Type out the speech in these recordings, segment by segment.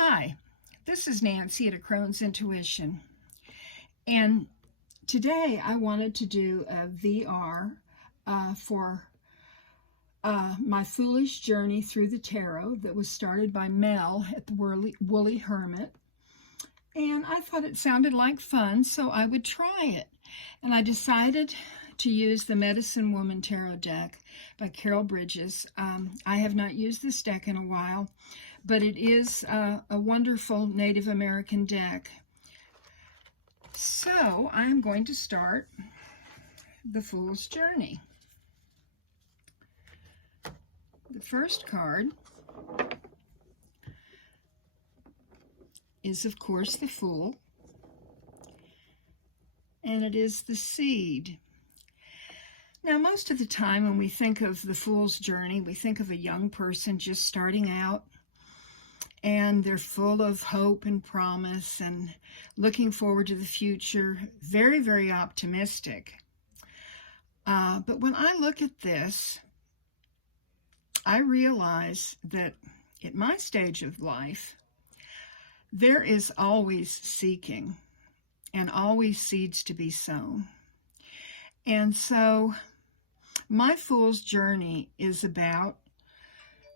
Hi, this is Nancy at A Crone's Intuition, and today I wanted to do a VR for my foolish journey through the tarot that was started by Mel at the Woolly Hermit, and I thought it sounded like fun, so I would try it. And I decided to use the Medicine Woman Tarot deck by Carol Bridges. I have not used this deck in a while, but it is a wonderful Native American deck. So I'm going to start the Fool's Journey. The first card is, of course, the Fool, and it is the Seed. Now, most of the time when we think of the Fool's Journey, we think of a young person just starting out, and they're full of hope and promise and looking forward to the future, very, very optimistic. But when I look at this, I realize that at my stage of life, there is always seeking and always seeds to be sown. And so my Fool's Journey is about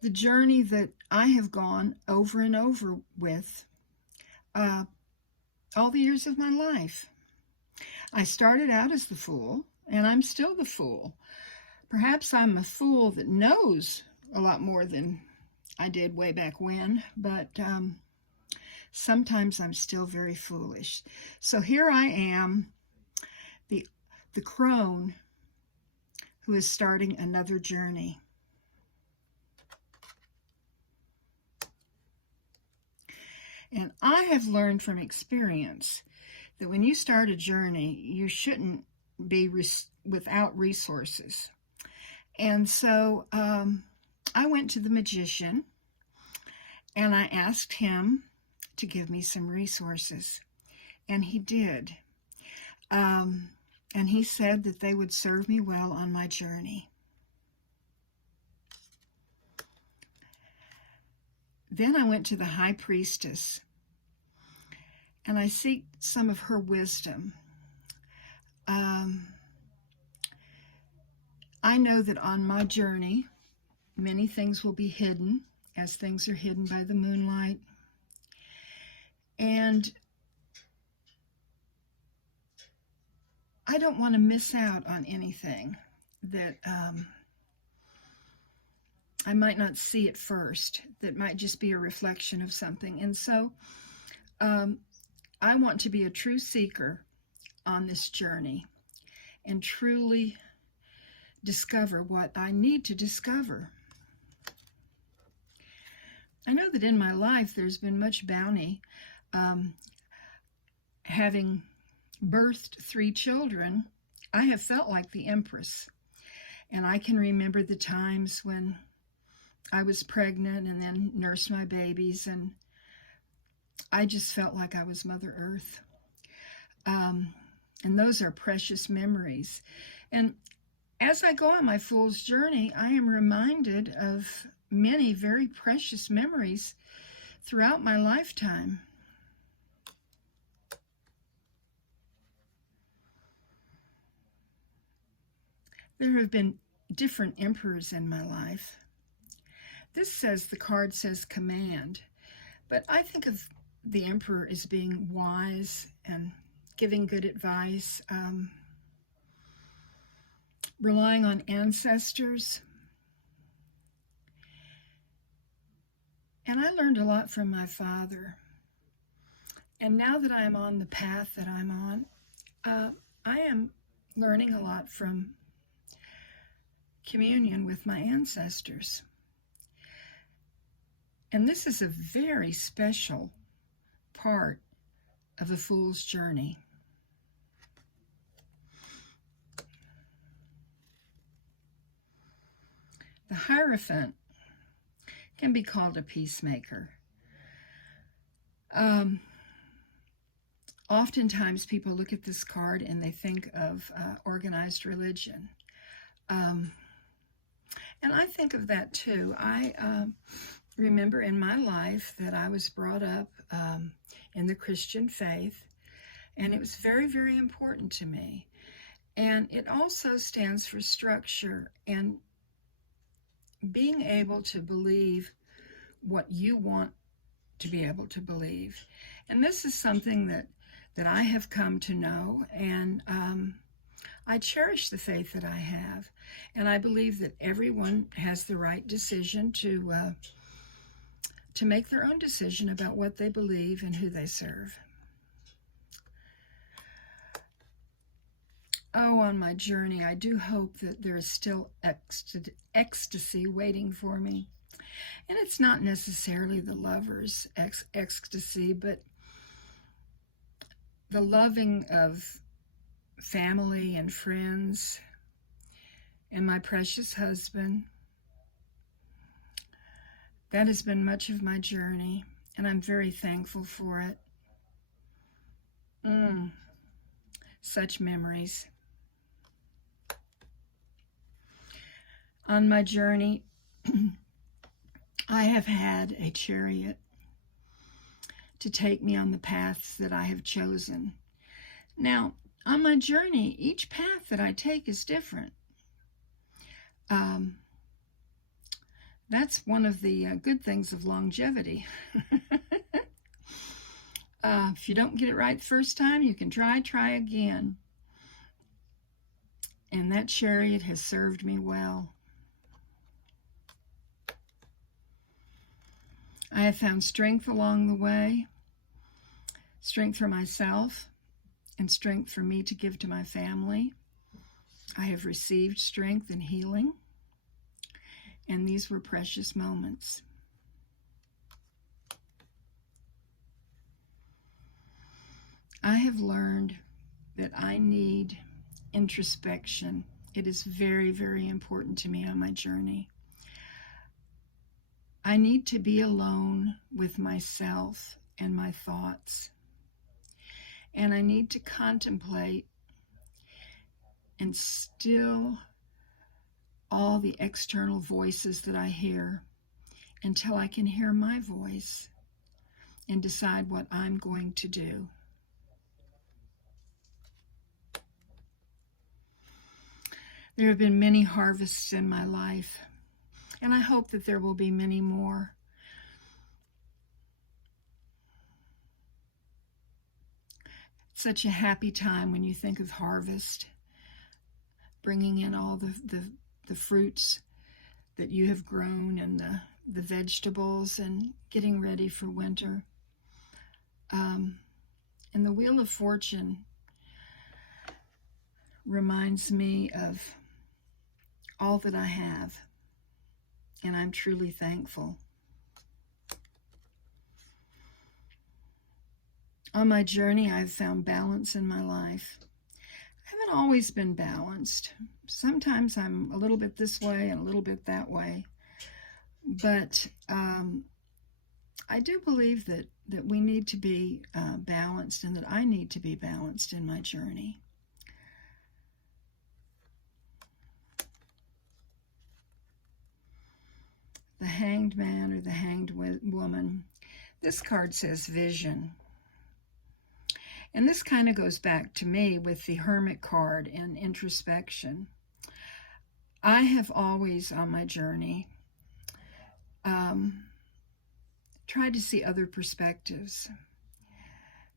the journey that I have gone over and over with all the years of my life. I started out as the Fool, and I'm still the Fool. Perhaps I'm a fool that knows a lot more than I did way back when, but sometimes I'm still very foolish. So here I am, the crone who is starting another journey. And I have learned from experience that when you start a journey, you shouldn't be without resources. And so I went to the magician and I asked him to give me some resources. And he did. And he said that they would serve me well on my journey. Then I went to the High Priestess, and I seek some of her wisdom. I know that on my journey, many things will be hidden, as things are hidden by the moonlight. And I don't want to miss out on anything that I might not see at first, that might just be a reflection of something. And so I want to be a true seeker on this journey and truly discover what I need to discover. I know that in my life there's been much bounty. Having birthed 3 children, I have felt like the Empress. And I can remember the times when I was pregnant and then nursed my babies, and I just felt like I was Mother Earth. And those are precious memories. And as I go on my Fool's Journey, I am reminded of many very precious memories throughout my lifetime. There have been different emperors in my life. This says, the card says command, but I think of the emperor as being wise and giving good advice, relying on ancestors. And I learned a lot from my father. And now that I am on the path that I'm on, I am learning a lot from communion with my ancestors. And this is a very special part of the Fool's Journey. The Hierophant can be called a peacemaker. Oftentimes people look at this card and they think of organized religion. And I think of that too. remember in my life that I was brought up in the Christian faith, and it was very, very important to me. And it also stands for structure and being able to believe what you want to be able to believe. And this is something that I have come to know, and I cherish the faith that I have. And I believe that everyone has the right decision to make their own decision about what they believe and who they serve. Oh, on my journey, I do hope that there is still ecstasy waiting for me. And it's not necessarily the lover's ecstasy, but the loving of family and friends and my precious husband. That has been much of my journey, and I'm very thankful for it. Such memories. On my journey, I have had a chariot to take me on the paths that I have chosen. Now, on my journey, each path that I take is different. That's one of the good things of longevity. If you don't get it right the first time, you can try again. And that chariot has served me well. I have found strength along the way, strength for myself, and strength for me to give to my family. I have received strength and healing, and these were precious moments. I have learned that I need introspection. It is very, very important to me on my journey. I need to be alone with myself and my thoughts. And I need to contemplate and still all the external voices that I hear until I can hear my voice and decide what I'm going to do. There have been many harvests in my life, and I hope that there will be many more. It's such a happy time when you think of harvest, bringing in all the fruits that you have grown and the vegetables and getting ready for winter. And the Wheel of Fortune reminds me of all that I have, and I'm truly thankful. On my journey, I've found balance in my life. I haven't always been balanced. Sometimes I'm a little bit this way and a little bit that way. But I do believe that we need to be balanced, and that I need to be balanced in my journey. The Hanged Man or the Hanged Woman. This card says vision. And this kind of goes back to me with the Hermit card and introspection. I have always, on my journey, tried to see other perspectives,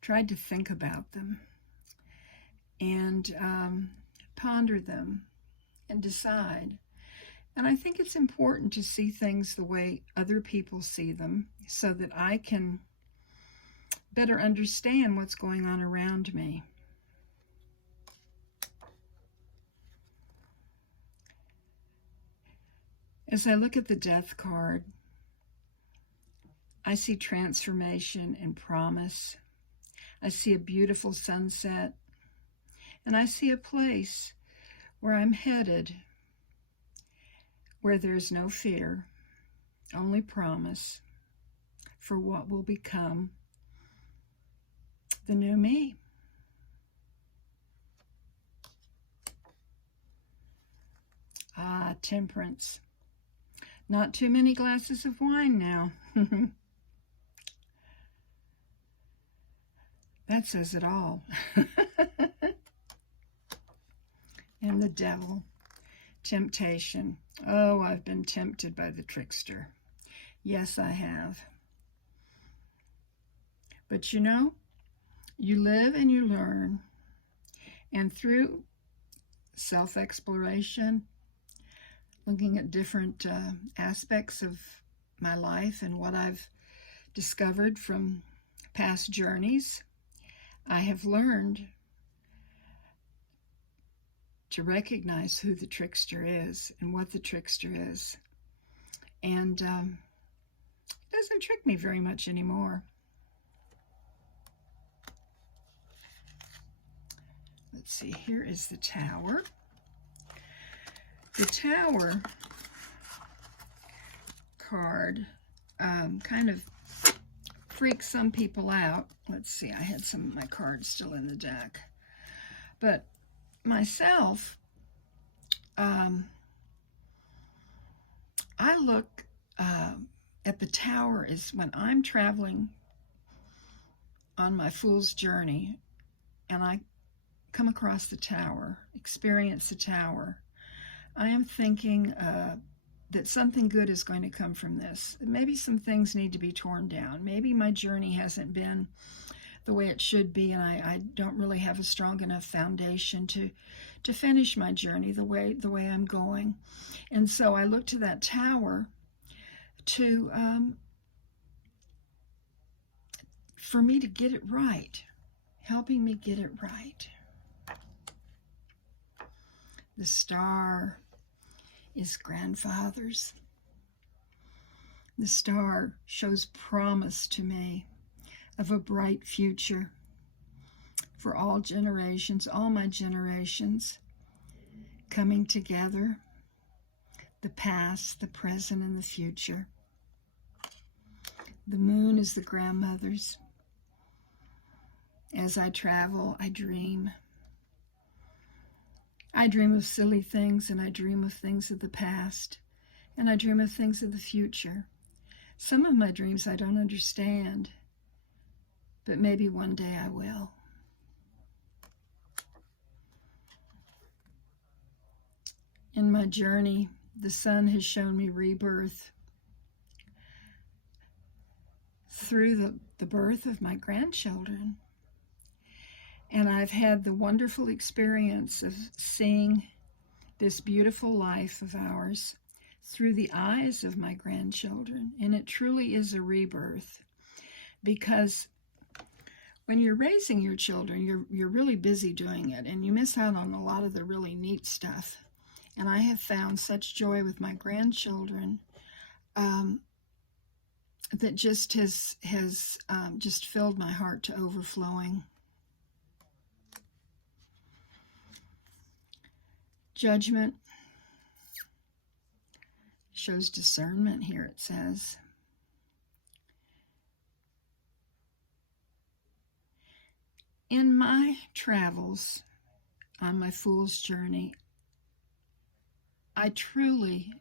tried to think about them, and ponder them and decide. And I think it's important to see things the way other people see them so that I can better understand what's going on around me. As I look at the Death card, I see transformation and promise. I see a beautiful sunset, and I see a place where I'm headed, where there's no fear, only promise for what will become the new me. Temperance. Not too many glasses of wine now. That says it all. And the devil. Temptation. Oh, I've been tempted by the trickster. Yes, I have. But you know, you live and you learn. And through self-exploration, looking at different aspects of my life and what I've discovered from past journeys, I have learned to recognize who the trickster is and what the trickster is. And it doesn't trick me very much anymore. Let's see, here is the Tower. The Tower card kind of freaks some people out. Let's see, I had some of my cards still in the deck. But myself, I look at the Tower as when I'm traveling on my fool's journey and I come across the Tower, experience the Tower, I am thinking that something good is going to come from this. Maybe some things need to be torn down. Maybe my journey hasn't been the way it should be, and I don't really have a strong enough foundation to finish my journey the way I'm going. And so I look to that Tower to for me to get it right, helping me get it right. The Star is grandfathers. The Star shows promise to me of a bright future for all generations, all my generations coming together, the past, the present, and the future. The Moon is the grandmothers. As I travel, I dream. I dream of silly things, and I dream of things of the past, and I dream of things of the future. Some of my dreams I don't understand, but maybe one day I will. In my journey, the sun has shown me rebirth through the birth of my grandchildren. And I've had the wonderful experience of seeing this beautiful life of ours through the eyes of my grandchildren. And it truly is a rebirth, because when you're raising your children, you're really busy doing it, and you miss out on a lot of the really neat stuff. And I have found such joy with my grandchildren that just has just filled my heart to overflowing. Judgment shows discernment here, it says. In my travels on my fool's journey, I truly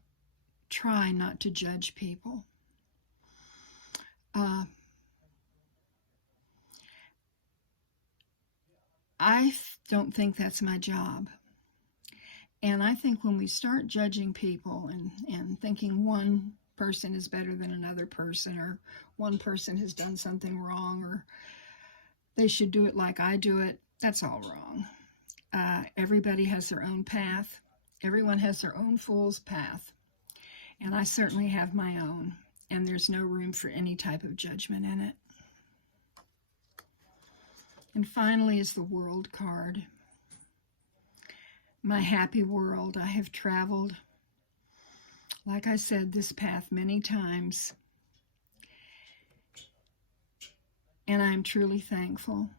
try not to judge people. I don't think that's my job. And I think when we start judging people and thinking one person is better than another person, or one person has done something wrong, or they should do it like I do it, that's all wrong. Everybody has their own path. Everyone has their own fool's path. And I certainly have my own. And there's no room for any type of judgment in it. And finally is the World card. My happy world. I have traveled, like I said, this path many times. And I'm truly thankful.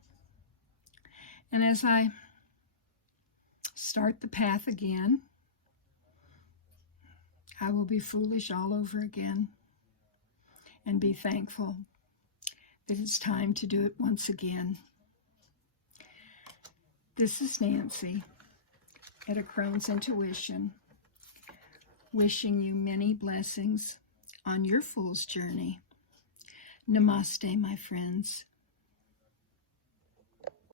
And as I start the path again, I will be foolish all over again and be thankful that it's time to do it once again. This is Nancy at A Crone's Intuition, Wishing you many blessings on your fool's journey. Namaste, my friends.